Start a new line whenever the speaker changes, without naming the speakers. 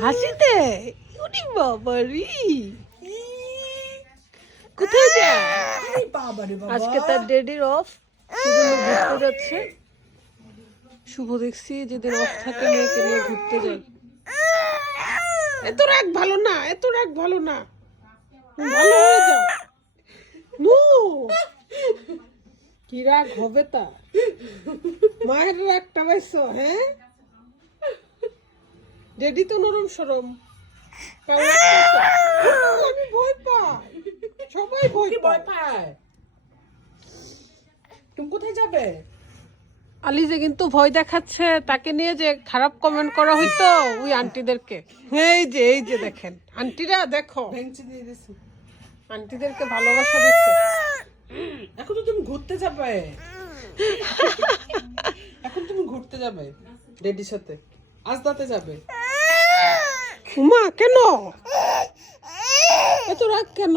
হাসিতে? উনি বাবারি। কোথায় যায়
বাবা রে বাবা।
আজকে তার ডেডির অফ সেজন্য ঘুরতে যাচ্ছে। শুভ দেখছি যেদিন অফ থাকে মেয়েকে নিয়ে ঘুরতে যায়। এত রাগ ভালো না এত রাগ ভালো না। ভালো হয়ে যাও। নু। কি রাগ হবে তা মায়ের রাগটা পাইছো হ্যাঁ? ডেডি তো নরম সরম। আমি ভয় পাই। সবাই ভয়
ভয় পায়। তুমি কোথায় যাবে?
আলিজে কিন্তু ভয় দেখাচ্ছে তাকে নিয়ে যে খারাপ কমেন্ট করা হইতো ওই আন্টিদেরকে। এই যে এই যে দেখেন। আন্টিরা দেখো।
ভেঙচি দিয়ে দিছি।
আন্টিদেরকে ভালোবাসা দিচ্ছে।
এখন তো তুমি ঘুরতে যাবে। এখন তুমি ঘুরতে যাবে। ডেডির সাথে। আজ দাতে যাবে।
উমা কেন? এত রাগ কেন?